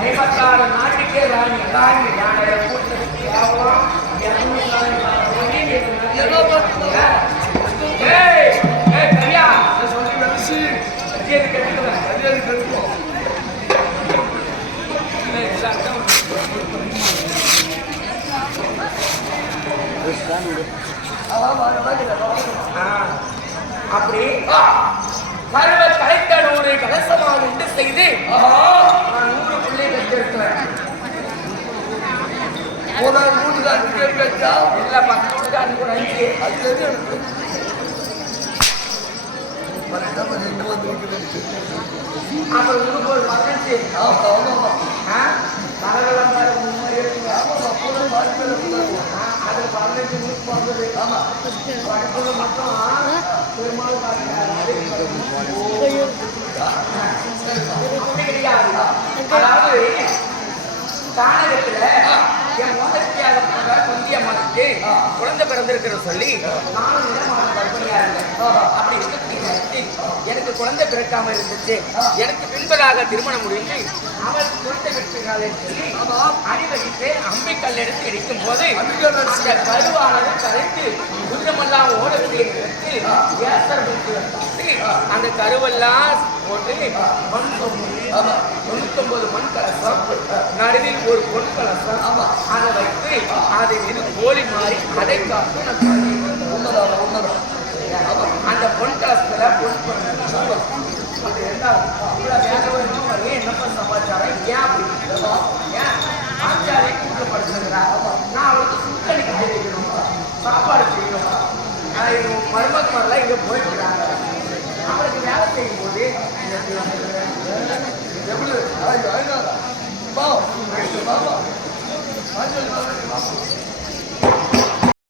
ஐம்பத்தாறு நாட்டுக்கே ராணி ராணி யானை கூட்டத்துக்கு யாவரும் இரநூறு ஏய் ஏய் கரியா சொல்லி கட்டிக்கிறேன் கரியாது கட்டுவோம் அப்படி. பருவ கலைத்தனோடு கலசமாக உண்டு செய்து நான் நூறு பிள்ளை பெற்றிருக்கிறேன் ஒரு மூணு தான் வச்சா? இல்ல பத்து தான் கூட அஞ்சு அது தெரியும் எனக்கு. அப்புறம் உனக்கு ஒரு ஆமா, ஆமாம்மா. கானகத்துல என் மோதத்தியாக குழந்தை பிறந்திருக்கிற சொல்லி நானும் கர்ப்பிணியா இருந்தேன் அப்படி இருக்கக்கூடிய எனக்கு குழந்தை பிறக்காம இருந்துச்சு. எனக்கு பின்பதாக திருமணம் முடிஞ்சு அவர் குழந்தை பெற்றுகிறாள் சொல்லி அடிவடித்து அம்பிக்கல் எடுத்து இடிக்கும் போது அந்த கருவானது கரைத்து குற்றமெல்லாம் ஓடக்கூடிய நேரத்தில் ஏசர் வந்தாச்சு. அந்த கருவெல்லாம் போட்டு மண் தொண்ணூத்தொன்பது மண் கலசம் நடுவில் ஒரு பொன் கலசம் அதை வைத்து அதை மீது கோழி மாறி அதை காத்து. உண்மைதான், உண்மைதான். அந்த பொன் கலசத்துல பொன் பொண்ணு. என்னப்பா சமாச்சாரம்? ஏன் அப்படி? இருக்குதா? நான் அவளுக்கு சுத்தடிக்க காய் வைக்கணும் சாப்பாடு செய்யணும் மருமக்கள் இவங்க மருமக்கமெல்லாம் இங்க